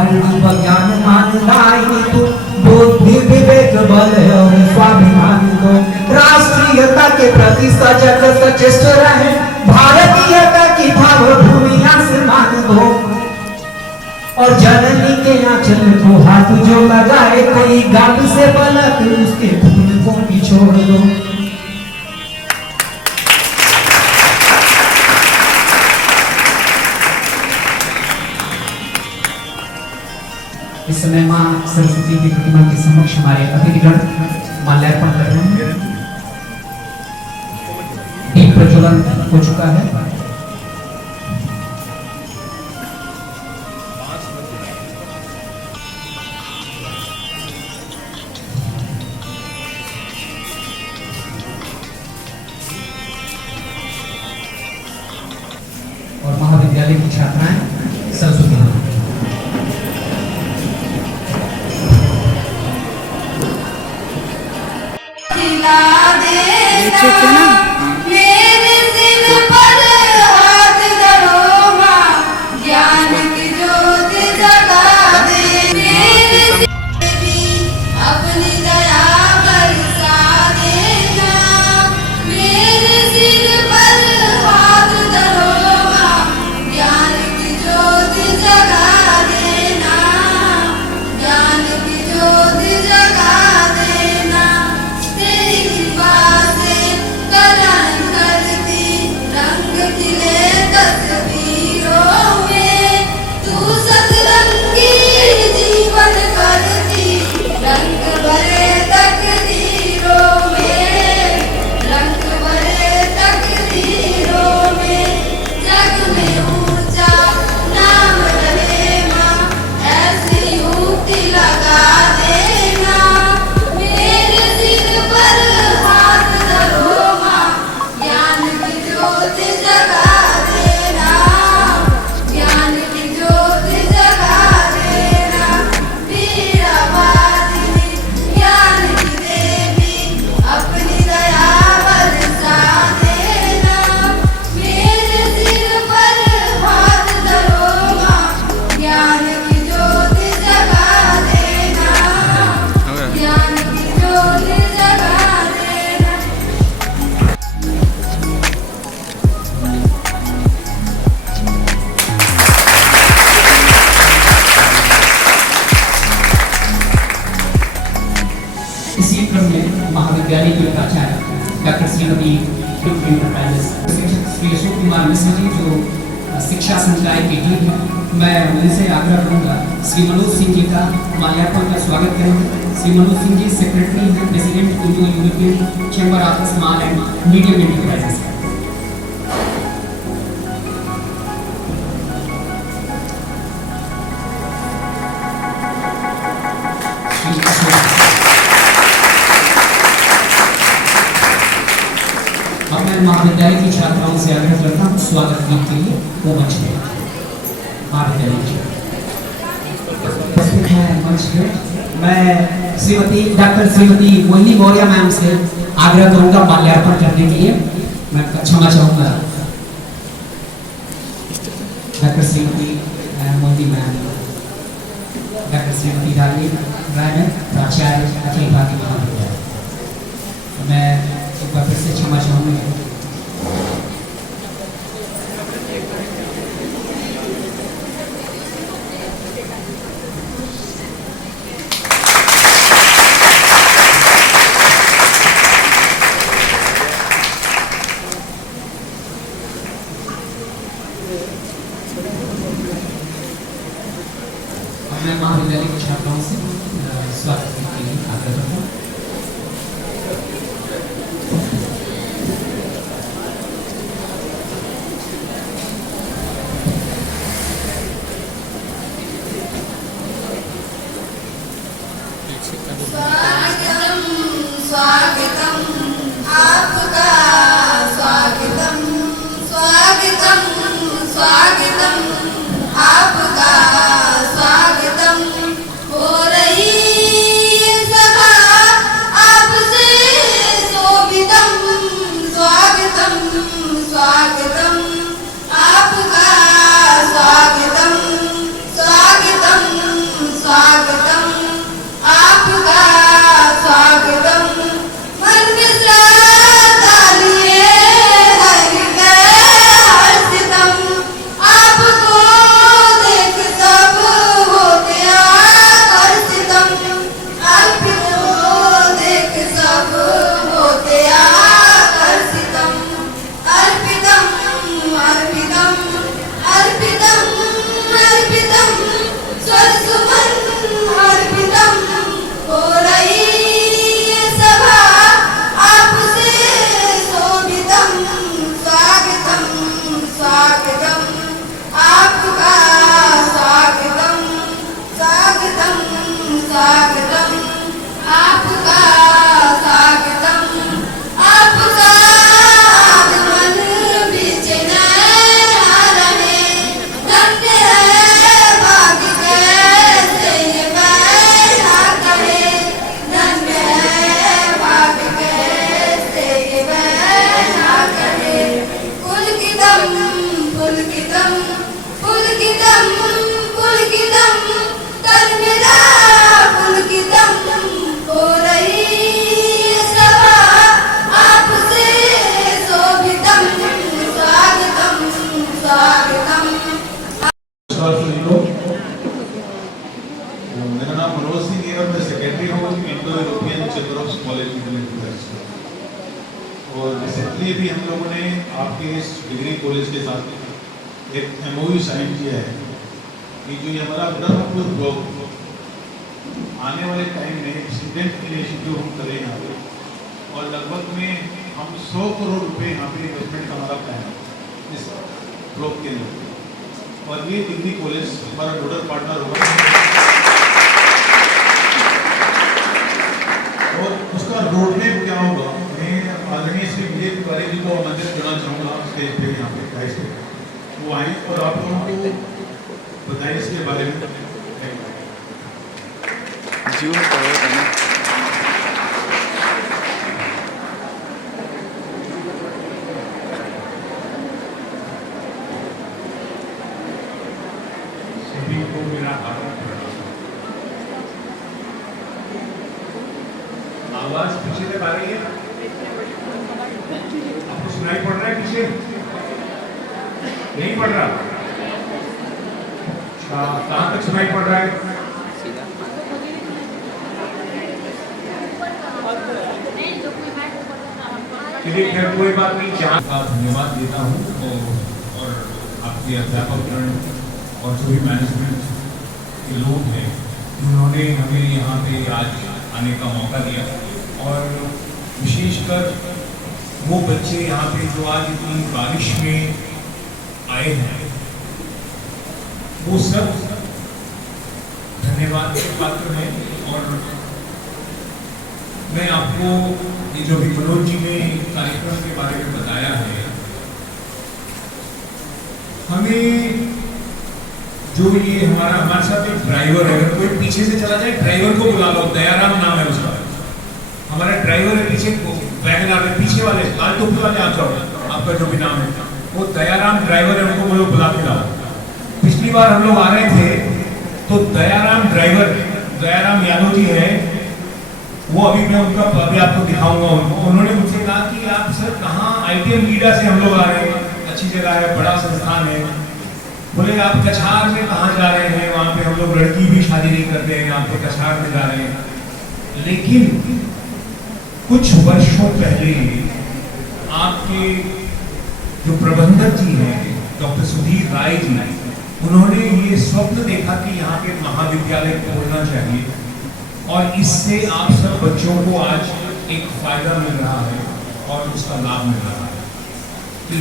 भारतीय ज्ञान मान लाई तू बुद्धि विवेक बल और स्वाभिमान को राष्ट्रीयता के प्रति सजग सचेष्ट रहे भारतीयता की भाव भूमि आसमान को और जननी के आंचल को हाथ जो लगाए कोई गाल से बलक उसके फूल को निचोड़ दो। इस समय मां सरस्वती की प्रतिमा के समक्ष हमारे अतिथिगण माल्यार्पण कर रहे हैं। दीप प्रज्वलन हो चुका है। और महाविद्यालय की छात्राएं सरस्वती मेरे सिर पर हाथ धरो मां, ज्ञान की ज्योत जगा दे। मेरे सिर भी अपनी दया बरसा देना। मेरे सिर पर हाथ धरो मां, ज्ञान की ज्योत जगा देना। ज्ञान की ज्योत जगा देना। तेरी कृपा से कलन करती रंग खिले तस्वीरों में। तू सतरंगी जीवन करती रंग भरे तकदीरों में। रंग भरे तकदीरों में जग में ऊंचा नाम रहे मां, ऐसी उक्ति लगा देना। मेरे सिर पर हाथ धरो मां, ज्ञान की ज्योत जगा देना। ज्ञान की ज्योत जगा देना। वीरवादिनी ज्ञान की देवी, अपनी दया बरसा देना। मेरे सिर पर हाथ धरो मां, ज्ञान की ज्योत जगा देना। ज्ञान की ज्योत जगा देना। इसी क्रम में महाविद्यालय के प्राचार्य डॉक्टर श्रीमती श्री अशोक कुमार मिश्र जी जो शिक्षा संकाय के डीन हैं, मैं उनसे आग्रह करूंगा श्री मनोज सिंह जी का माल्यार्पण का स्वागत करेंगे। श्री मनोज सिंह जी सेक्रेटरी हैं, president Indo European chamber of small and medium enterprises. अब मैं महाविद्यालय की छात्राओं से आग्रह करता हूँ स्वागत गीत के लिए वो मंच पे महाविद्यालय मंच पे मैं श्रीमती मोहिनी मौर्य मैम से आग्रह करूंगा माल्यार्पण करने के लिए। मैं क्षमा चाहूंगा doctor Shrimati Mohini ma'am, doctor Shrimati डाली राय प्राचार्य अखिल भारतीय महाविद्यालय। मैं एक बार फिर से क्षमा चाहूंगा। मैं महाविद्यालय के छात्राओं से स्वागत के लिए आग्रह करता हूँ। स्वागतम स्वागतम आपका स्वागतम। स्वागतम स्वागतम आपका स्वागतम। हो रही सभा नाम मनोज सिंह है और मैं सेक्रेटरी हूँ Indo European children's college university. और रिसेंटली भी हम लोगों ने आपके इस डिग्री कॉलेज के साथ एक MOU साइन किया है कि जो ये हमारा ब्रह्मपुर ब्लॉक आने वाले टाइम में एक्सीडेंट इनिशिएटिव हम करें यहाँ पे, और लगभग में हम 100 करोड़ रुपए यहाँ पे इन्वेस्टमेंट का हमारा प्लान है इस ब्लॉक के अंदर। और ये डिग्री कॉलेज हमारा नोडल पार्टनर होगा और उसका रोड मैप क्या होगा। मैं आदरणीय श्री विजय तिवारी जी को आमंत्रित करना चाहूँगा स्टेज पे, यहाँ पे प्राइस पे वो आए और आप लोगों को बताएं इसके बारे में। सभी को मेरा आवाज पीछे तक आ रही है? आपको सुनाई पड़ रहा है पीछे? नहीं पड़ रहा? कहाँ तक सुनाई पड़ रहा है? चलिए फिर कोई बात नहीं। जहाँ का धन्यवाद देता हूँ और आपके अध्यापकगण और सभी मैनेजमेंट के लोग हैं जिन्होंने हमें यहाँ पे आज आने का मौका दिया, और विशेषकर वो बच्चे यहाँ पे जो आज इतनी बारिश में आए हैं, वो सब धन्यवाद के पात्र हैं। और मैं आपको ये जो भी मनोज जी ने कार्यक्रम के बारे में बताया है, हमें जो ये हमारे साथ एक ड्राइवर है, अगर कोई पीछे से चला जाए ड्राइवर को बुला लो, दयाराम नाम है उसका। हमारा ड्राइवर है पीछे वैगनआर में, पीछे वाले लाल टोपी वाले आप जाओ, आपका जो भी नाम है वो दयाराम ड्राइवर है, उनको बोलो बुला के लाओ। पिछली बार हम लोग आ रहे थे तो दयाराम ड्राइवर, दयाराम यादव जी है वो, अभी मैं उनका अभी आपको दिखाऊंगा उनको। उन्होंने मुझसे कहा कि आप सर कहाँ, ITM लीडा से हम लोग आ रहे हैं, अच्छी जगह है, बड़ा संस्थान है। बोले आप कछार में कहाँ जा रहे हैं, वहाँ पे हम लोग लड़की भी शादी नहीं करते हैं, आप तो कछार में जा रहे हैं। लेकिन कुछ वर्षों पहले आपके जो प्रबंधक जी हैं डॉक्टर सुधीर राय जी, उन्होंने ये स्वप्न देखा कि यहाँ पे महाविद्यालय खोलना चाहिए, और इससे आप सब बच्चों को आज एक फायदा मिल रहा है और उसका लाभ मिल रहा है कि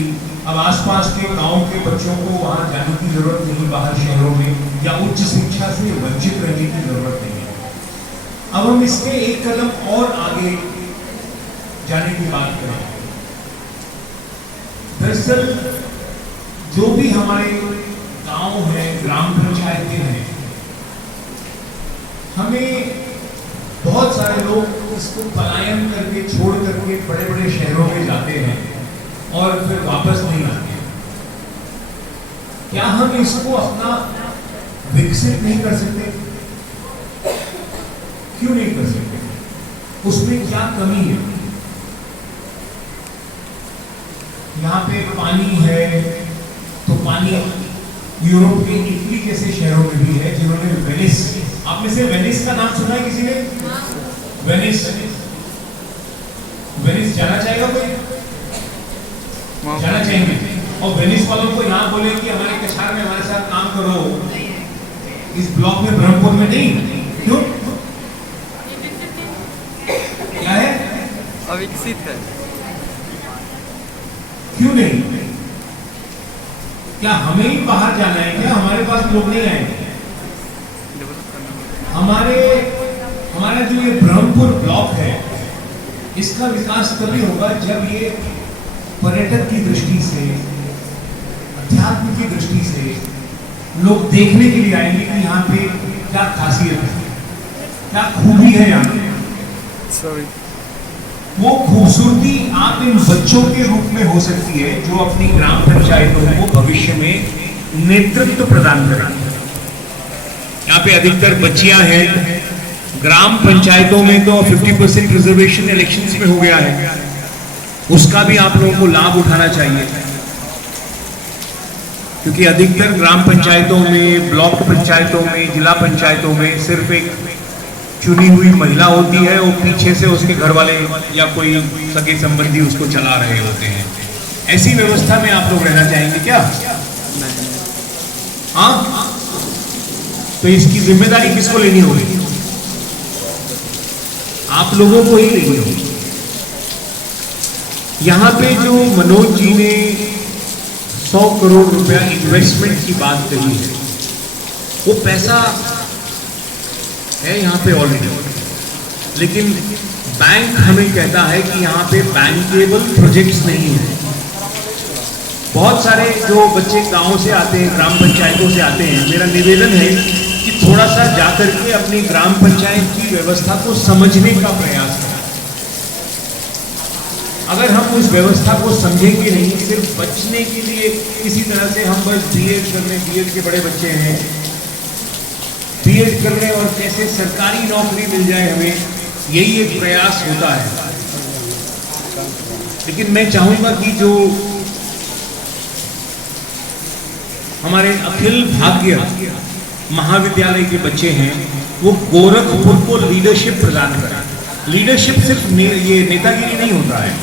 अब आसपास के गांव के बच्चों को वहाँ जाने की जरूरत नहीं, बाहर शहरों में या उच्च शिक्षा से वंचित रहने की जरूरत नहीं है। अब हम इसके एक कदम और आगे जाने की बात करें। दरअसल जो भी हमारे गांव है, ग्राम पंचायतें हैं, हमें बहुत सारे लोग इसको पलायन करके छोड़ करके बड़े बड़े शहरों में जाते हैं और फिर वापस नहीं आते। क्या हम इसको अपना विकसित नहीं कर सकते? क्यों नहीं कर सकते? उसमें क्या कमी है? यहाँ पे पानी है तो पानी यूरोप के इटली जैसे शहरों में भी है, जिन्होंने वेनिस, आप में से वेनिस का नाम सुना है किसी ने? वेनिस, वेनिस जाना चाहेगा कोई? जाना चाहेंगे? और वेनिस वालों को यहाँ बोले कि हमारे कछार में हमारे साथ काम करो, इस ब्लॉक में ब्रह्मपुर में नहीं। क्यों? क्या है? अविकसित है। क्यों नहीं? क्या हमें ही बाहर जाना है क्या? हमारे पास लोग नहीं आएंगे? हमारा जो ये ब्रह्मपुर ब्लॉक है, इसका विकास तभी होगा जब ये पर्यटक की दृष्टि से, अध्यात्म की दृष्टि से लोग देखने के लिए आएंगे कि यहाँ पे क्या खासियत है, क्या खूबी है यहाँ पे। वो खूबसूरती आप इन बच्चों के रूप में हो सकती है जो अपनी ग्राम पंचायतों को भविष्य में नेतृत्व प्रदान करेंगे। यहाँ पे अधिकतर बच्चियां हैं, ग्राम पंचायतों में तो 50% रिजर्वेशन इलेक्शंस में हो गया है, उसका भी आप लोगों को लाभ उठाना चाहिए, क्योंकि अधिकतर ग्राम पंचायतों में, ब्लॉक पंचायतों में, जिला पंचायतों में सिर्फ एक चुनी हुई महिला होती है और पीछे से उसके घर वाले या कोई सगे संबंधी उसको चला रहे होते हैं। ऐसी व्यवस्था में आप लोग रहना चाहेंगे क्या? हाँ, तो इसकी जिम्मेदारी किसको लेनी होगी? आप लोगों को ही लेनी होगी। यहां पे जो मनोज जी ने 100 करोड़ रुपया इन्वेस्टमेंट की बात कही है, वो पैसा है यहाँ पे ऑलरेडी, लेकिन बैंक हमें कहता है कि यहाँ पे बैंकेबल प्रोजेक्ट्स नहीं है। बहुत सारे जो बच्चे गांव से आते हैं, ग्राम पंचायतों से आते हैं, मेरा निवेदन है कि थोड़ा सा जाकर के अपनी ग्राम पंचायत की व्यवस्था को समझने का प्रयास करें। अगर हम उस व्यवस्था को समझेंगे नहीं, सिर्फ बचने के लिए किसी तरह से हम बस बीएड कर लें, बीएड के बड़े बच्चे हैं, बीएड कर लें और कैसे सरकारी नौकरी मिल जाए हमें, यही एक प्रयास होता है। लेकिन मैं चाहूंगा कि जो हमारे अखिल भाग्य महाविद्यालय के बच्चे हैं, वो गोरखपुर को लीडरशिप प्रदान करें। लीडरशिप सिर्फ ये नेतागिरी नहीं होता है,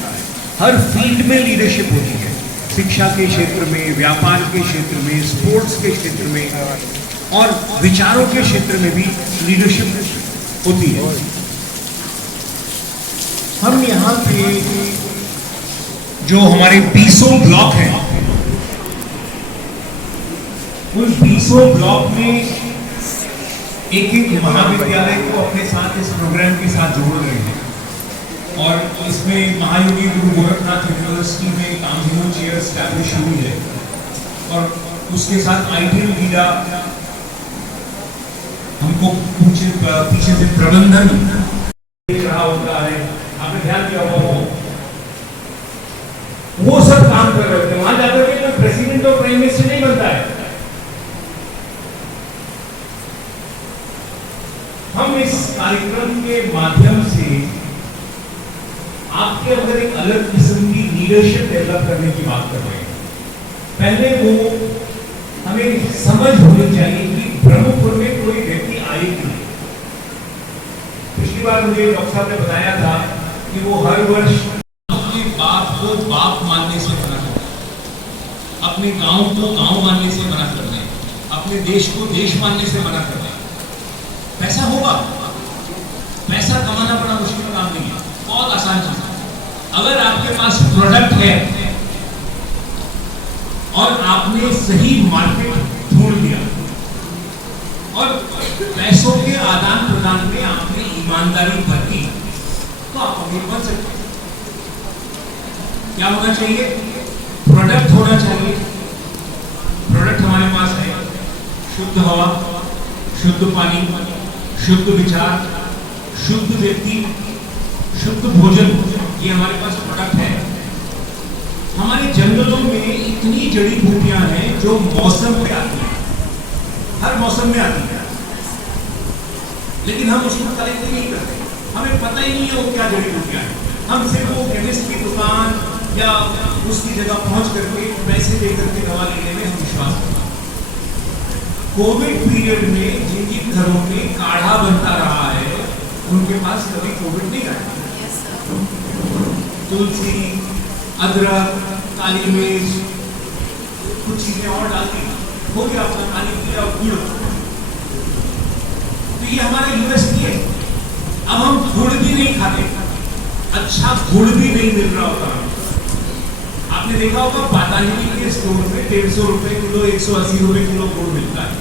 हर फील्ड में लीडरशिप होती है। शिक्षा के क्षेत्र में, व्यापार के क्षेत्र में, स्पोर्ट्स के क्षेत्र में और विचारों के क्षेत्र में भी लीडरशिप होती है। हम यहाँ पे जो हमारे 20 ब्लॉक हैं, उन 20 ब्लॉक में एक एक महाविद्यालय को अपने साथ इस प्रोग्राम के साथ जोड़ रहे हैं और इसमें महायोगी गुरु गोरखनाथ यूनिवर्सिटी में कामधेनु चेयर स्टैब्लिश हुई है और उसके साथ आईटीएल लीडा हमको पीछे से प्रबंधन रहा होता है। आपने ध्यान दिया होगा वो सब काम कर रहे होते हैं। वहां जाकर के कोई प्रेसिडेंट और प्राइम मिनिस्टर नहीं बनता है। हम इस कार्यक्रम के माध्यम से आपके अंदर एक अलग किस्म की लीडरशिप डेवलप करने की बात कर रहे हैं। पहले वो हमें समझ होनी चाहिए कि ब्रह्मपुर में कोई व्यक्ति आएगी। पिछली बार मुझे डॉक्टर साहब ने बताया था कि वो हर वर्ष अपने बाप को बाप मानने से मना करते हैं, अपने गांव को गांव मानने से मना करते हैं, अपने देश को देश मानने से मना करते हैं। पैसा होगा, पैसा कमाना बड़ा मुश्किल काम नहीं है, बहुत आसान चीज है। अगर आपके पास प्रोडक्ट है और आपने सही मार्केट ढूंढ लिया और पैसों के आदान प्रदान में आपने ईमानदारी बरती, तो आप अमीर बन सकते हैं। क्या होना चाहिए? प्रोडक्ट होना चाहिए। प्रोडक्ट हमारे पास है, शुद्ध हवा, शुद्ध पानी, शुद्ध विचार, शुद्ध व्यक्ति, शुद्ध भोजन, ये हमारे पास प्रोडक्ट है। हमारे जंगलों में इतनी जड़ी बूटियां हैं जो मौसम पे आती हैं, हर मौसम में आती है, लेकिन हम उसको कलेक्ट नहीं करते। हमें पता ही नहीं है वो क्या जड़ी बूटियां हैं। हम सिर्फ वो केमिस्ट की दुकान या उसकी जगह पहुंच करके पैसे देकर के दवा लेने में हम विश्वास करते हैं। कोविड पीरियड में जिनके घरों में काढ़ा बनता रहा है, उनके पास कभी कोविड नहीं आया। तुलसी, अदरक, काली मिर्च, कुछ चीजें और डाल दी, हो गया अपना पानी पिया, गुड़। तो ये हमारा यूनिवर्सिटी है। अब हम गुड़ भी नहीं खाते, अच्छा गुड़ भी नहीं मिल रहा होता। आपने देखा होगा पतंजलि के स्टोर में 150 रुपए किलो, 180 रुपए किलो गुड़ मिलता है।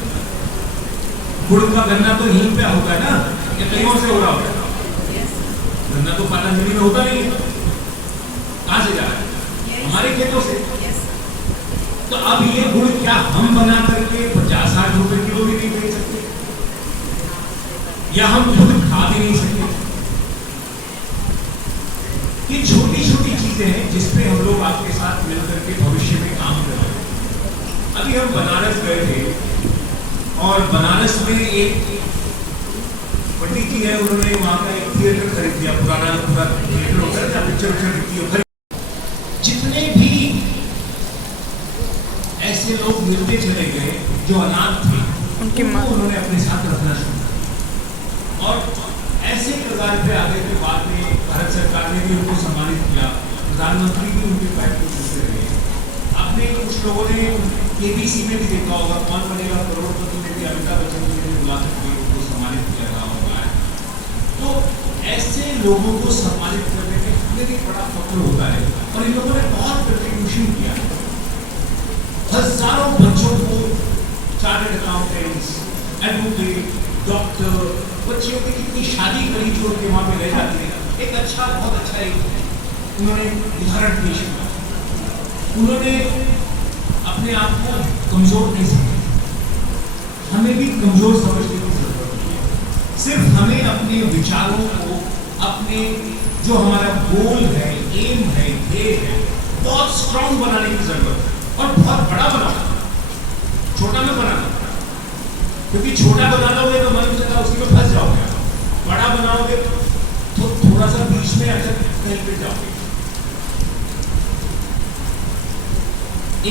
गुड़ का गन्ना तो यहीं पे होता है ना, या कहीं और से हो रहा होता है? गन्ना तो पतंजलि में होता नहीं है। कहां से जा रहा है? हमारे खेतों से। तो अब ये गुड़ क्या हम बना करके 50-60 रुपए किलो भी नहीं बेच सकते, या हम खुद खा भी नहीं सकते? ये छोटी छोटी चीजें हैं जिसपे हम लोग आपके साथ मिलकर के भविष्य में काम कर रहे हैं। अभी हम बनारस गए थे और बनारस में एक पंडित जी है, उन्होंने वहां का एक थिएटर खरीद लिया, पुराना थिएटर होता है जहाँ पिक्चर दिखती है। जितने भी ऐसे ऐसे लोग मिलते चले गए जो अनाथ थे, उनकी उनको माँ उन्होंने अपने साथ रखना शुरू किया। और ऐसे कगार पे आगे के बाद में भारत सरकार ने भी उनको सम्मानित किया, प्रधानमंत्री भी उनके पैर पे चलते रहे। आपने कुछ लोगों ने केबीसी में भी देखा होगा, कौन बनेगा करोड़पति में भी अमिताभ बच्चन जी ने बुला करके उनको सम्मानित किया रहा होगा। तो ऐसे लोगों को सम्मानित करने में हमें भी बड़ा फक्र होता है, और इन लोगों ने बहुत कंट्रीब्यूशन किया। हजारों बच्चों को चार्टर्ड अकाउंटेंट्स, एडवोकेट, डॉक्टर, बच्चियों की कितनी शादी करी जो उनके वहाँ पे रह जाती है। एक अच्छा, बहुत अच्छा एक उन्होंने उदाहरण पेश किया। उन्होंने अपने आप को कमजोर नहीं समझा, हमें भी कमजोर समझने की जरूरत नहीं है। सिर्फ हमें अपने विचारों को, अपने जो हमारा गोल है, एम है, ध्येय है, बहुत स्ट्रांग बनाने की जरूरत है, और बहुत बड़ा बनाना, छोटा में बनाना। क्योंकि छोटा बना लोगे तो मन से उसी में फंस जाओगे, बड़ा बनाओगे तो थोड़ा सा बीच में अगर कहीं पे जाओगे।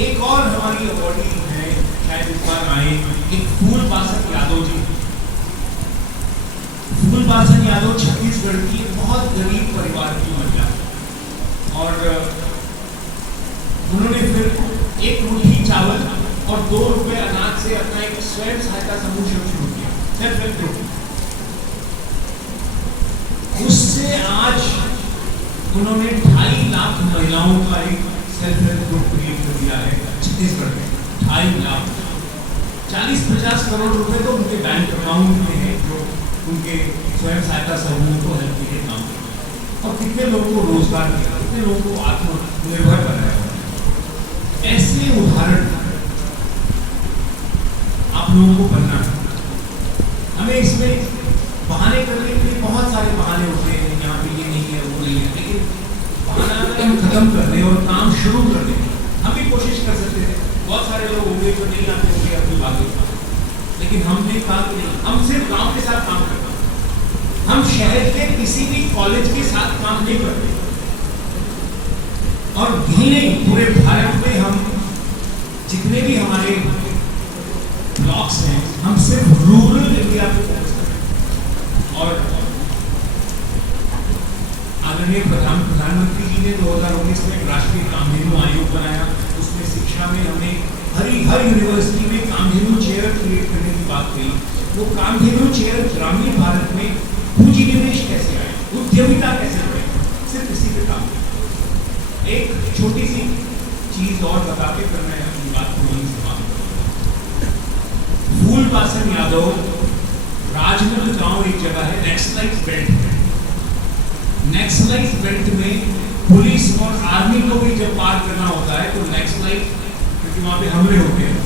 एक और हमारी अवॉर्डी है, शायद इस बार आए, एक फूल बासन यादव जी। फूल बासन यादव छत्तीसगढ़ की बहुत गरीब परिवार की महिला, और उन्होंने फिर एक मुट्ठी चावल और 2 रुपए अनाज से अपना एक स्वयं सहायता समूह शुरू किया, सेल्फ हेल्प ग्रुप। उससे आज उन्होंने 2.5 लाख महिलाओं का एक सेल्फ हेल्प ग्रुप क्रिएट कर दिया है छत्तीसगढ़ में। 2.5 लाख, 40-50 करोड़ रुपए तो उनके बैंक अकाउंट में है, जो उनके स्वयं सहायता समूह को हेल्प के लिए काम करते, और कितने लोगों को रोजगार दिया, कितने लोगों को आत्मनिर्भर बनाया। ऐसे उदाहरण आप लोगों को बनना है। हमें इसमें बहाने करने के लिए बहुत सारे बहाने होते हैं, यहाँ पे ये नहीं है, वो नहीं है, लेकिन बहाना अगर हम खत्म कर दें और काम शुरू कर दें, हम भी कोशिश कर सकते थे। बहुत सारे लोग होंगे जो नहीं आते होंगे अपनी बातें, लेकिन हमने कहा कि नहीं, हम सिर्फ गांव के साथ काम करते हैं, हम शहर के किसी भी कॉलेज के साथ काम नहीं करते। और यही नहीं, पूरे भारत में हम जितने भी हमारे ब्लॉक्स हैं, हम सिर्फ रूरल इंडिया पे फोकस करें। और आदरणीय प्रधानमंत्री जी ने 2019 में राष्ट्रीय कामधेनु आयोग बनाया। उसमें शिक्षा में हमने हर यूनिवर्सिटी में कामधेनु चेयर क्रिएट करने की बात कही। वो कामधेनु चेयर ग्रामीण भारत में पूंजी निवेश कैसे आए, उद्यमिता कैसे बढ़े, सिर्फ इसी पे काम किया। एक छोटी सी चीज और बताते कर मैं अपनी बात को यहीं समाप्त करूंगा। फूल बासन यादव, राजनगर गांव एक जगह है, नक्सलाइट बेल्ट है। नक्सलाइट बेल्ट में पुलिस और आर्मी को भी जब पार करना होता है तो नक्सलाइट, क्योंकि वहां पे हमले होते हैं,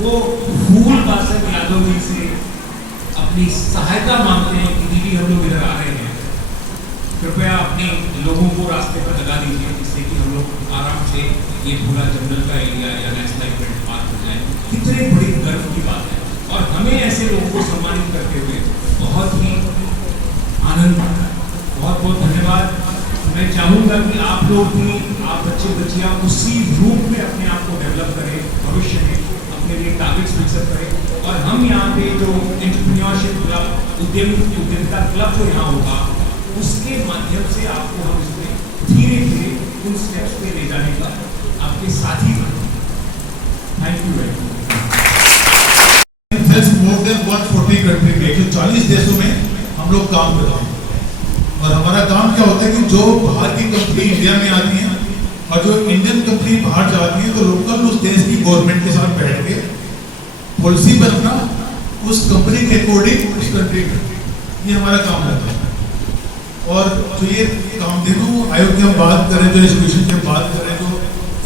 वो फूल बासन यादव जी से अपनी सहायता मांगते हैं कि दीदी हम लोग इधर आ रहे हैं, कृपया अपने लोगों को रास्ते पर लगा दीजिए, जिससे कि हम लोग आराम से ये पूरा जंगल का एरिया या नक्सलाइट बेल्ट पार कर जाए। कितने बड़ी गर्व की बात है, और हमें ऐसे लोगों को सम्मानित करते हुए बहुत ही आनंद आता है। बहुत बहुत धन्यवाद। मैं चाहूँगा कि आप लोग भी, आप बच्चे बच्चियाँ उसी रूप में अपने आप को डेवलप करें, भविष्य में अपने लिए टारगेट्स फिक्स करें। और हम यहाँ पे जो एंटरप्रेन्योरशिप क्लब, उद्यमिता क्लब जो यहाँ होगा, उसके माध्यम से आपको हम इसमें धीरे धीरे उन स्टेप्स पे ले जाने का आपके साथी बने। Thank you very much. More than 140 country में, 140 देशों में हम लोग काम करते हैं। और हमारा काम क्या होता है कि जो बाहर की कंपनी इंडिया में आती है और जो इंडियन कंपनी बाहर जाती है, तो लोकल उस देश की गवर्नमेंट के साथ बैठ के पॉलिसी बनाना उस कंपनी के अकॉर्डिंग उस कंट्री में, ये हमारा काम रहता है। और जो ये कामधेनु आयोग की हम बात करें, जो एजुकेशन की बात करें, जो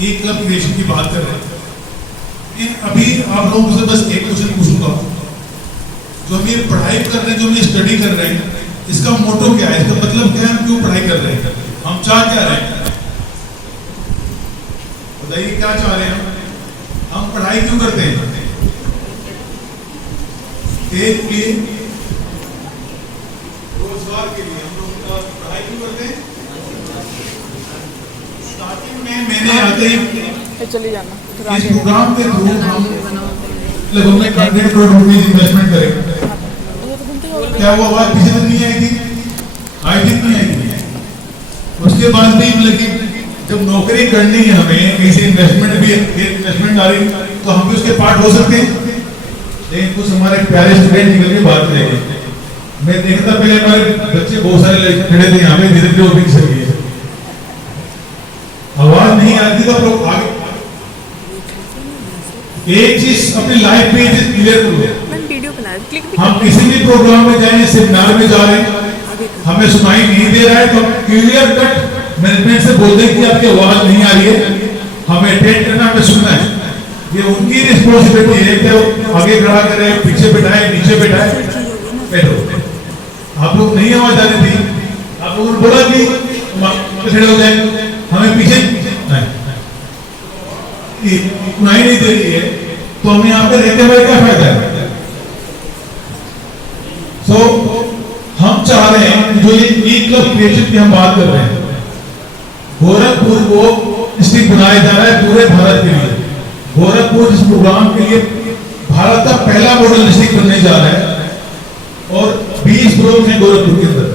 एक क्लब क्रिएशन की बात कर रहे हैं, अभी आप लोगों से बस एक क्वेश्चन पूछूंगा। जो हम ये पढ़ाई कर रहे हैं, जो हम ये स्टडी कर रहे हैं, इसका मोटो क्या है, इसका मतलब क्या है, हम क्यों पढ़ाई कर रहे हैं, हम चाह क्या रहे हैं, बताइए क्या चाह रहे हैं हम पढ़ाई क्यों करते हैं? देश के रोजगार के लिए हम लोग पढ़ाई क्यों करते हैं? स्टार्टिंग में मैंने आते ही चली जाना इस प्रोग्राम के थ्रू हम लगभग 100 करोड़ रुपीस इन्वेस्टमेंट करेंगे। क्या वो आवाज किसी दिन नहीं आई थी? आई थी नहीं आई थी? उसके बाद भी मतलब जब नौकरी करनी है हमें किसी इन्वेस्टमेंट भी इन्वेस्टमेंट आ रही तो हम भी उसके पार्ट हो सकते हैं। लेकिन कुछ हमारे प्यारे स्टूडेंट निकल के बात करेंगे। मैं देखता पहले हमारे बच्चे बहुत सारे खड़े थे यहाँ पे, धीरे धीरे वो भी सही है। आवाज नहीं आती तो आप लोग आगे एक चीज अपनी लाइफ में क्लियर करो। हम किसी भी प्रोग्राम में जाए, सेमिनार में जा रहे हैं, हमें सुनाई नहीं दे रहा है तो क्लियर कट मैनेजमेंट से बोल दें कि आपकी आवाज नहीं आ रही है, हमें अटेंड करना, हमें सुनना है। ये उनकी रिस्पॉन्सिबिलिटी है कि वो आगे खड़ा करे, पीछे बैठाए, नीचे बैठाए, बैठो। आप लोग नहीं आवाज आ रही थी, आप लोगों ने बोला कि खड़े हो जाए, हमें पीछे सुनाई नहीं दे रही है तो हमें यहाँ पे रहते हुए क्या फायदा है? सो हम चाह रहे हैं जो ये ई क्लब क्रिएशन की हम बात कर रहे हैं, गोरखपुर को डिस्ट्रिक्ट बनाया जा रहा है पूरे भारत के लिए। गोरखपुर इस प्रोग्राम के लिए भारत का पहला मॉडल डिस्ट्रिक्ट बनने जा रहा है और 20 ब्लॉक हैं गोरखपुर के अंदर।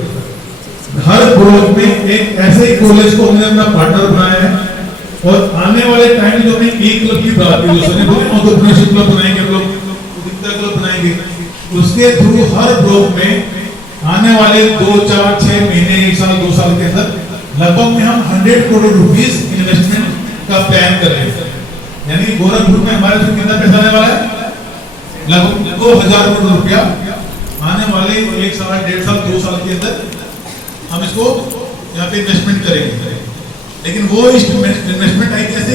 हर ब्लॉक में एक ऐसे कॉलेज को हमने अपना पार्टनर बनाया है और आने वाले टाइम जो हमें ई क्लब की बात की, एंटरप्रेन्योरशिप क्लब बनाएंगे, हम लोग उद्यमिता क्लब बनाएंगे, उसके थ्रू हर ब्लॉक में आने वाले 2, 4, 6 महीने, 1 साल, 2 साल के अंदर लगभग में हम 100 करोड़ रुपीस इन्वेस्टमेंट का प्लान कर रहे हैं। यानी गोरखपुर में हमारे से कितना पैसा आने वाला है? लगभग 2000 करोड़ रुपया आने वाले 1 साल, 1.5 साल, 2 साल के अंदर हम इसको यहाँ पे इन्वेस्टमेंट करेंगे। लेकिन वो इन्वेस्टमेंट आई कैसे?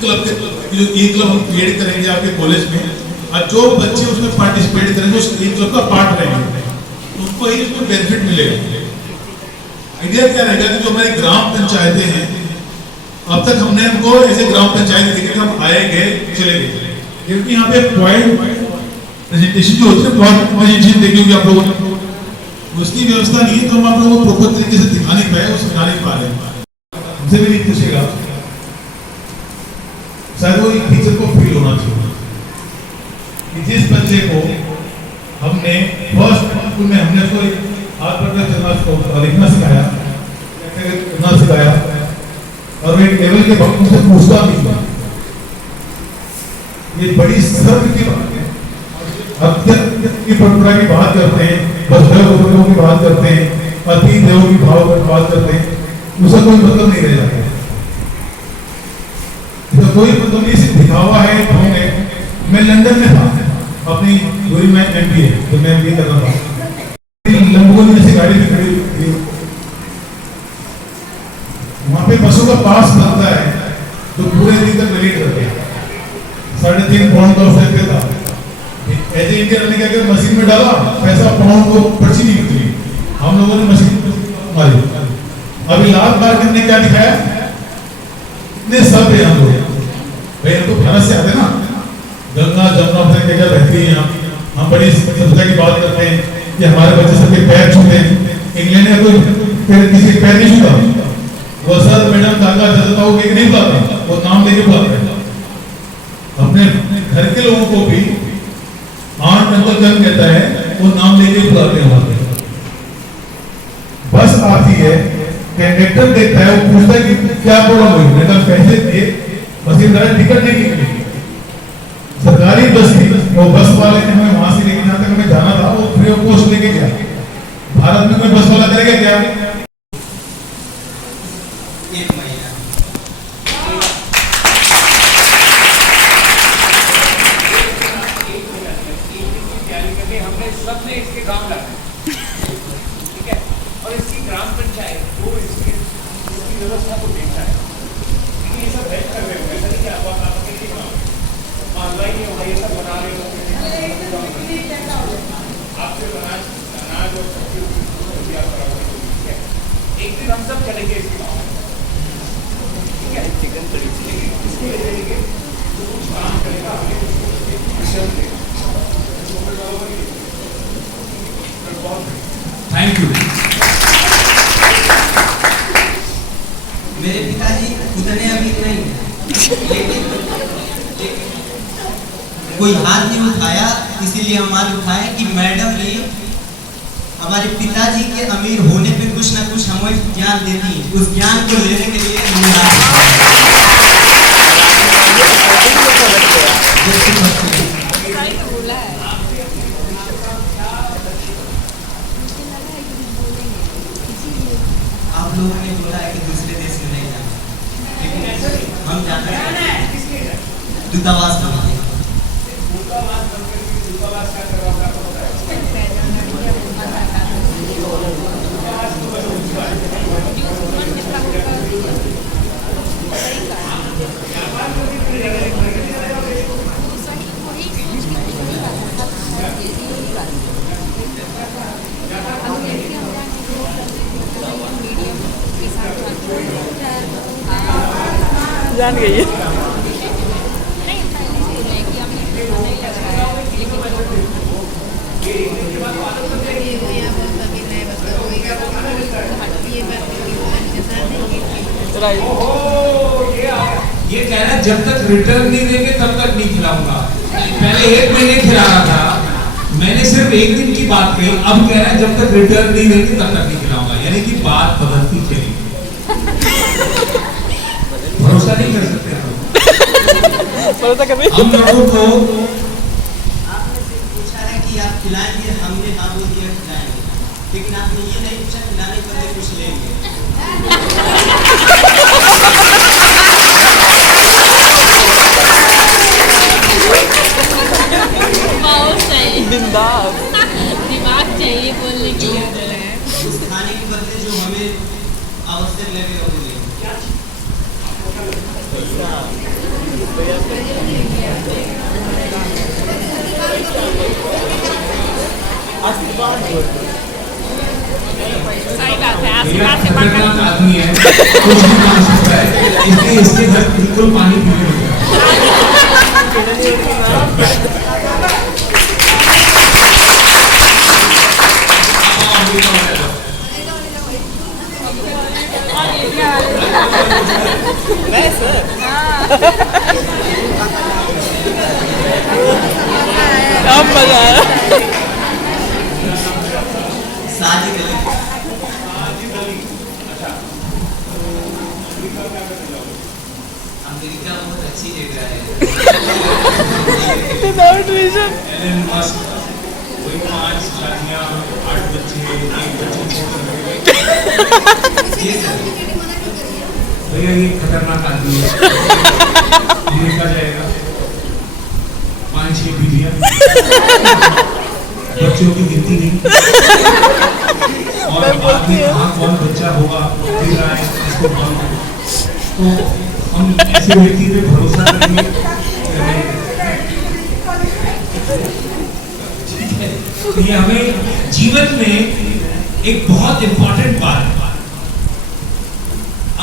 क्लब के जो ई क्लब हम क्रिएट करेंगे आपके कॉलेज में, और जो बच्चे उसमें पार्टिसिपेट करेंगे उस ई क्लब का पार्ट रहेंगे, उनको ही उसमें बेनिफिट मिलेगा। आइडिया क्या रहेगा कि जो हमारी ग्राम पंचायतें हैं, अब तक हमने उनको ऐसे ग्राम पंचायत देखे हम आए गए चले गए, क्योंकि यहाँ पे पॉइंट प्रेजेंटेशन जो होती है पॉइंट प्रेजेंटेशन देखिए आप लोगों ने, उसकी व्यवस्था नहीं है तो हम आप लोगों को प्रॉपर तरीके से दिखा नहीं पाए, वो सिखा नहीं पा रहे हैं। हमसे भी नहीं पूछेगा, शायद वो एक टीचर को फील होना चाहिए कि जिस बच्चे को हमने फर्स्ट स्कूल में हमने उसको हाथ पकड़ चलना लिखना सिखाया, करना सिखाया और वो एक लेवल के वक्त से पूछता भी था, ये बड़ी सर्व की बात है। अत्यंत की परंपरा की बात करते हैं, बच्चों की बात करते हैं, अति देवों की भाव की बात करते हैं, उसका कोई मतलब नहीं रह जाता, इसका कोई मतलब नहीं, सिर्फ दिखावा है, ढोंग है। मैं लंदन में था अपनी पूरी में MBA, तो मैं MBA कर रहा था, लंबोनी जैसी गाड़ी में खड़ी थी, वहां पे बसों का पास बनता है तो पूरे दिन तक लेट रहते हैं, 3.5 पाउंड का उससे पे था। ऐसे इंडिया ने क्या किया, मशीन में डाला पैसा, पाउंड को पर्ची नहीं निकली, हम लोगों ने मशीन मारी। अभी लाल बार करने क्या दिखाया, इतने सब है हम लोग भाई, हम तो भारत से आते ना, गंगा जमुना से क्या बहती है, हम बड़ी स्वच्छता की बात करते हैं कि हमारे बच्चे सबके पैर छूते हैं। इंग्लैंड में कोई किसी पैर नहीं छूता, वो सर मैडम काका चाचा हो के नहीं बुलाता, वो नाम लेके बुलाता है। अपने घर के लोगों को भी आंट अंकल जब कहता है वो नाम लेके बुलाते हैं। वहां बस आती है, कंडक्टर देखता है, वो पूछता है कि क्या प्रॉब्लम हुई, मैंने पैसे दिए, मशीन द्वारा टिकट नहीं निकली। सरकारी बस थी, वो बस वाले ने हमें वहां से लेके जहां तक हमें जाना था वो फ्री ऑफ कॉस्ट लेके गया। भारत में कोई बस वाला करेगा क्या? एक महीना हमने सबने इसके काम लगा, ठीक है, और इसकी ग्राम पंचायत वो इसकी व्यवस्था को देखता है, ये सब हेल्प कर रहे हो, ऐसा नहीं कि आप अकेले ऑनलाइन ही हो, ये सब बना रहे हो, आपसे अनाज और सब्जी दिया करोगे, ठीक है। एक दिन हम सब चलेंगे इसके गाँव में, ठीक है, चिकन कड़ी इसको ले जाएंगे, तो कुछ काम करेगा, थैंक यू। मेरे पिताजी उतने अमीर नहीं है, कोई हाथ नहीं उठाया, इसीलिए हम हाथ उठाए कि मैडम भी हमारे पिताजी के अमीर होने पे कुछ ना कुछ हमें ज्ञान देती, उस ज्ञान को लेने के लिए हमने आप लोगों ने बोला है कि दूसरे देश में नहीं जाना, लेकिन हम जाते हैं दूतावास बनाने। जान गई है। ये कह रहा है जब तक रिटर्न नहीं देंगे तब तक नहीं खिलाऊंगा। पहले 1 महीने खिला रहा था, मैंने सिर्फ 1 दिन की बात कही, अब कह रहा है जब तक रिटर्न नहीं देंगे तब तक नहीं खिलाऊंगा। यानी कि बात बदलती चली, भरोसा नहीं कर सकते हम लोगों को। आपने से पूछा है कि आप खिलाएंगे, हमने हाँ बोल दिया खिलाएंगे, लेकिन आपने ये नहीं पूछा खिलाने के बदले कुछ लेंगे। बिंदास दिमाग चाहिए बोलने के लिए। उस खाने के बदले जो हमें आवश्यक लगे वो लेंगे। सही बात है, ये आशीर्वाद से खतरनाक आदमी है, कुछ भी काम सकता है, इसलिए इसके घर बिल्कुल पानी पीने लग अब मजा आया। शादी के लिए अमेरिका बहुत अच्छी जगह है। विदाउट रीजन एलन मस्क, वही 5 शादियां, 8 बच्चे, 1 बच्चे छोड़ रहे। ये सर भैया ये खतरनाक आदमी है, अमेरिका जाएगा, 5-6 बीवियां, बच्चों की गिनती नहीं, और आदमी कहाँ कौन बच्चा होगा फिर रहा है इसको कौन। तो हम ऐसे व्यक्ति पे भरोसा करेंगे। ठीक है, तो ये हमें जीवन में एक बहुत इंपॉर्टेंट बात है,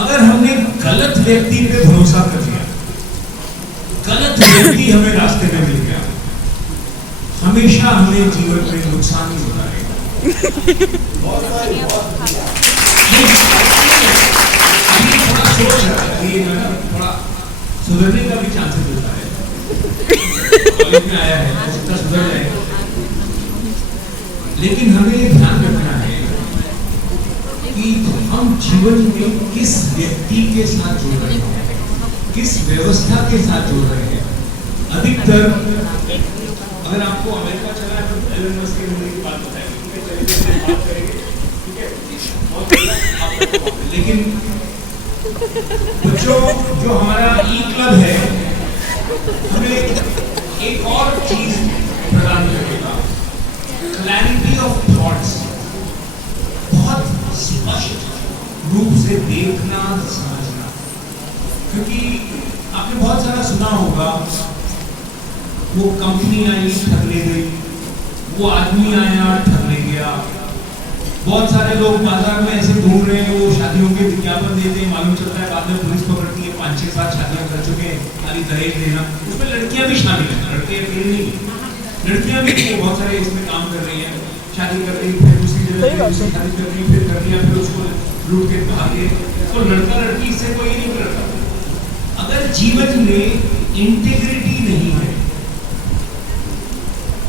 अगर हमने गलत व्यक्ति पे भरोसा कर लिया, गलत व्यक्ति हमें रास्ते में मिल गया, हमेशा हमें जीवन में नुकसान ही होता रहेगा। थोड़ा सोच रहा है कि थोड़ा सुधरने का भी चांसेस होता है, कॉलेज में आया है, हो सकता सुधर जाएगा, लेकिन हमें ध्यान रखना है कि हम जीवन में किस व्यक्ति के साथ जुड़ रहे हैं, किस व्यवस्था के साथ जुड़ रहे हैं। अधिकतर अगर आपको अमेरिका चला है तो एलन मस्क की उम्र की बात बताएंगे, ठीक है, लेकिन बच्चों जो हमारा ई क्लब है हमें एक और चीज प्रदान करेगा, क्लैरिटी ऑफ थॉट्स, बहुत स्पष्ट रूप से देखना समझना। क्योंकि आपने बहुत सारा सुना होगा, वो कंपनी आई ठग ले गई, वो आदमी आया ठग ले गया, बहुत सारे लोग बाजार में ऐसे ढूंढ रहे हैं, वो शादियों के विज्ञापन देते हैं, मालूम चलता है बाद में पुलिस पकड़ती है, 5-6-7 शादियां कर चुके हैं, खाली दहेज देना, उसमें लड़कियां भी शामिल हैं, लड़के अकेले नहीं, लड़कियां भी बहुत सारे इसमें काम कर रही हैं, शादी कर रही, फिर दूसरी जगह शादी कर रही, फिर कर लिया, फिर उसको लूट के भागे। तो लड़का लड़की इससे कोई नहीं करता। अगर जीवन में इंटीग्रिटी नहीं है,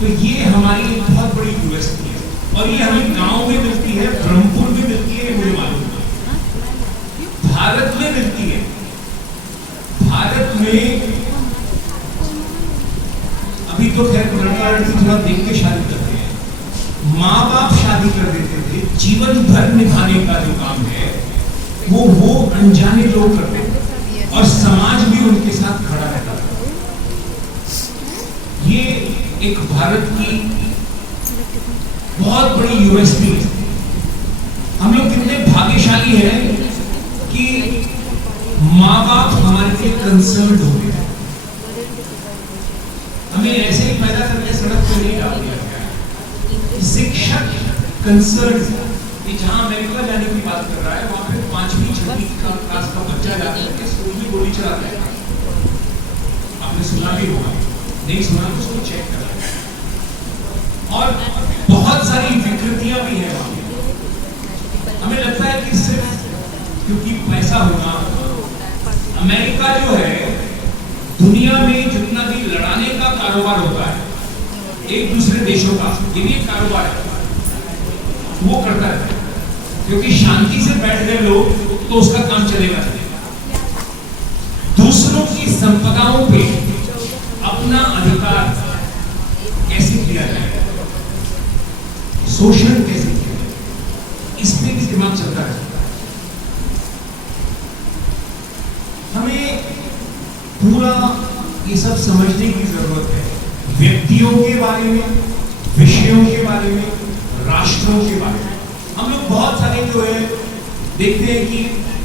तो ये हमारी एक बहुत बड़ी यूएसपी है, और ये हमें गांव में मिलती है, ब्रह्मपुर में मिलती है, मुझे मालूम है, भारत में मिलती है। भारत में अभी तो खैर लड़का लड़की थोड़ा देख के शादी करते हैं, माँ बाप शादी कर देते थे, जीवन भर निभाने का जो काम है वो अनजाने लोग करते थे, और समाज भी उनके साथ खड़ा रहता था। ये एक भारत की बहुत बड़ी यूएसपी है। हम लोग कितने भाग्यशाली हैं कि माँ बाप हमारे लिए कंसर्न हो गए, हमें ऐसे ही पैदा करके सड़क पर नहीं डाल दिया गया। शिक्षक कंसर्न, कि जहां अमेरिका जाने की बात कर रहा है, वहां पे 5वीं 6वीं क्लास का बच्चा जाकर के स्कूल में गोली चलाता है। आपने सुना भी होगा, नहीं सुना तो उसको चेक करना है। और बहुत सारी विकृतियां भी है वहां पे। हमें लगता है कि सिर्फ क्योंकि पैसा होगा, अमेरिका जो है दुनिया में जितना भी लड़ाने का कारोबार होता है एक दूसरे देशों का, ये भी एक कारोबार है, वो करता है, क्योंकि शांति से बैठ गए लोग तो उसका काम चलेगा। दूसरों की संपदाओं पे अपना अधिकार कैसे किया जाए, शोषण कैसे किया जाए, इसमें भी दिमाग चलता है। हमें पूरा ये सब समझने की जरूरत है, व्यक्तियों के बारे में, विषयों के बारे में, राष्ट्रों के बारे में। हम लोग बहुत सारे जो है देखते हैं कि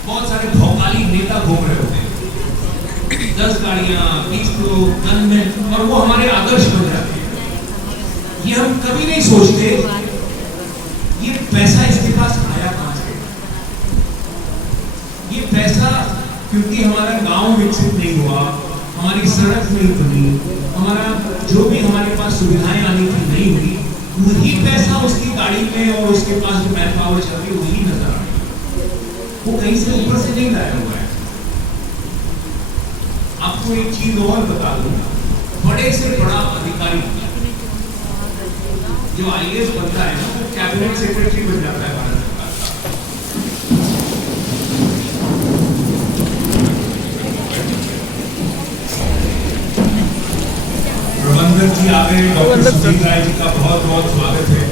बहुत सारे भौकाली नेता घूम रहे होते हैं, 10 गाड़ियां, 20 लोग, गनमैन, और वो हमारे आदर्श बन जाते हैं। ये हम कभी नहीं सोचते ये पैसा इसके पास आया कहां से। ये पैसा क्योंकि हमारा गांव विकसित नहीं हुआ, हमारी सड़क नहीं बनी, हमारा जो भी हमारे पास सुविधाएं आनी थी नहीं हुई, वही पैसा उसकी गाड़ी में और उसके पास जो मैन पावर चल रही है वही नजर आ रही है, वो कहीं से ऊपर से नहीं लाया हुआ है। आपको एक चीज और बता दूं, बड़े से बड़ा अधिकारी जो आईएएस बनता है ना, वो कैबिनेट सेक्रेटरी बन जाता है भारत सरकार का। प्रबंधक जी आ गए, डॉक्टर सुजीत राय जी का बहुत बहुत स्वागत है।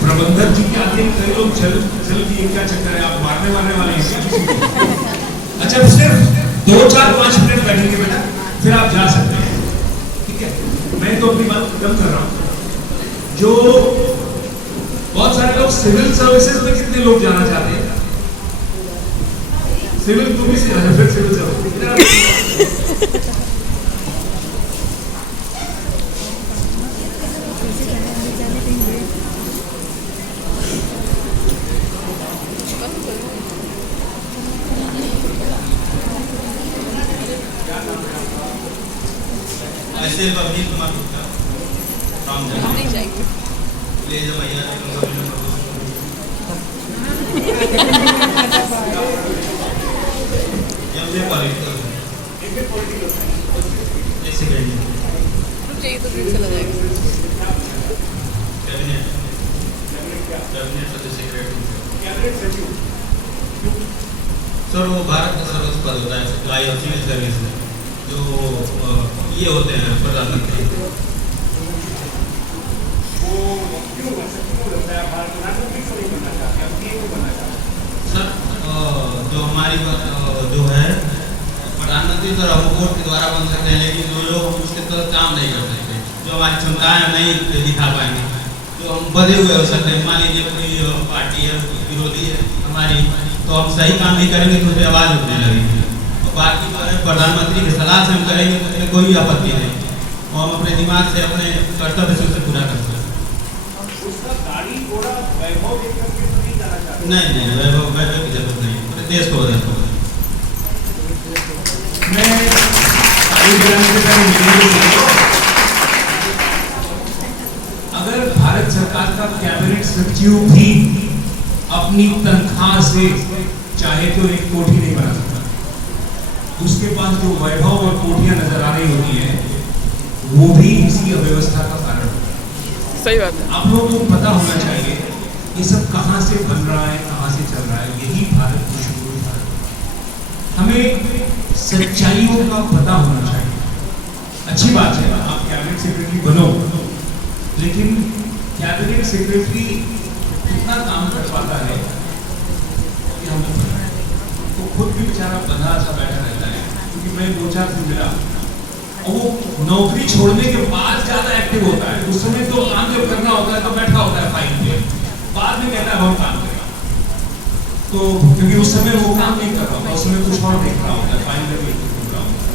प्रबंधक जी के आते कई लोग चल दिए, क्या चक्कर है, आप मारने वाले हैं। अच्छा, सिर्फ 2, 4, 5 मिनट बैठेंगे बेटा, फिर आप जा सकते हैं, ठीक है। मैं तो अपनी बात खत्म कर रहा हूं। जो बहुत सारे लोग सिविल सर्विसेज में कितने लोग जाना चाहते हैं? सिविल तुम ही से जाना, फिर सिविल सर्विस। ऐसे अनिल कुमार गुप्ता ले जाओ भैया। चाहिए तो फिर चला जाएगा। सर वो भारत का सर्वोच्च पद होता है सप्लाई और सिविल सर्विस में, जो ये होते हैं प्रधानमंत्री। सर जो हमारी जो है प्रधानमंत्री सर हम वोट के द्वारा बन सकते हैं, लेकिन जो लोग उसके तहत काम नहीं कर सकते, जो हमारी क्षमताएं नहीं दिखा पाएंगे, जो हम बधे हुए हो सकते हैं। मान लीजिए कोई पार्टी है विरोधी है हमारी, तो हम सही काम नहीं करेंगे तो उसे आवाज़ उठने लगेगी। और बाकी जो है प्रधानमंत्री की सलाह से हम करेंगे तो उसमें कोई आपत्ति नहीं, और हम अपने दिमाग से अपने कर्तव्य से उसे पूरा कर सकते हैं। नहीं वैभव की जरूरत नहीं, पूरे देश को बदल। अगर भारत सरकार का कैबिनेट सचिव भी अपनी तनख्वाह से चाहे तो एक कोठी नहीं बना सकता, उसके पास जो वैभव और कोठियां नजर आ रही होती हैं, वो भी इसी अव्यवस्था का कारण होता है। सही बात है। आप लोगों को पता होना चाहिए ये सब कहाँ से बन रहा है, कहाँ से चल रहा है। यही भारत विश्वगुरु भारत। हमें सच्चाइयों का पता होना चाहिए। अच्छी बात है आप कैबिनेट सेक्रेटरी बनो, लेकिन कैबिनेट सेक्रेटरी कितना काम कर पाता है ये हम नहीं पता। तो खुद भी बेचारा बंधा सा बैठा रहता है, क्योंकि मैं 2-4 दिन मिला और वो नौकरी छोड़ने के बाद ज्यादा एक्टिव होता है। उस समय तो काम जब करना होता है तो बैठा होता है फाइल पे, बाद में कहता है हम काम करेंगे। तो क्योंकि उस समय वो काम नहीं कर रहा होता, उस समय कुछ और देख रहा होता है, फाइल करके घूम रहा होता है।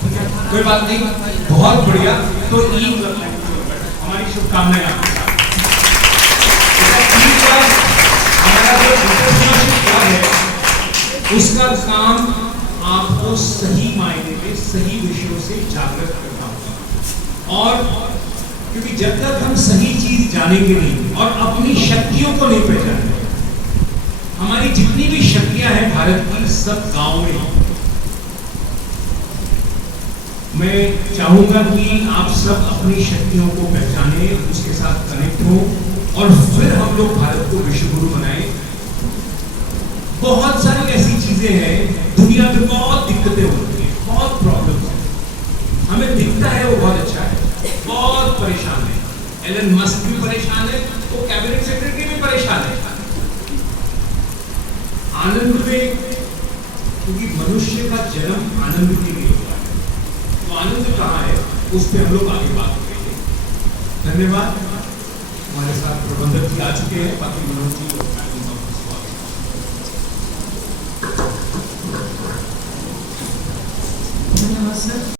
ठीक है, कोई बात नहीं, बहुत बढ़िया। तो ईद हमारी शुभकामनाएं आपके साथ। हमारा जो एंटरप्रेन्योरशिप क्लब है, उसका काम आपको सही मायने में सही विषयों से जागृत करना होगा। और क्योंकि जब तक हम सही चीज जानेंगे नहीं और अपनी शक्तियों को नहीं पहचानेंगे, हमारी जितनी भी शक्तियां हैं भारत की, सब गांव में हैं। मैं चाहूंगा कि आप सब अपनी शक्तियों को पहचाने, उसके साथ कनेक्ट हो और फिर हम लोग भारत को विश्वगुरु बनाएं। बहुत सारी ऐसी चीजें हैं, दुनिया में बहुत दिक्कतें होती हैं, बहुत प्रॉब्लम्स हैं। हमें दिखता है वो बहुत अच्छा है, बहुत परेशान है। एलन मस्क भी परेशान है, वो कैबिनेट सेक्रेटरी भी परेशान है। आनंद में, क्योंकि मनुष्य का जन्म आनंद के लिए हुआ है, तो आनंद कहाँ है उस पर हम लोग आगे बात करेंगे। धन्यवाद। हमारे साथ प्रबंधक जी आ चुके हैं, बाकी मनोज जी और धन्यवाद सर।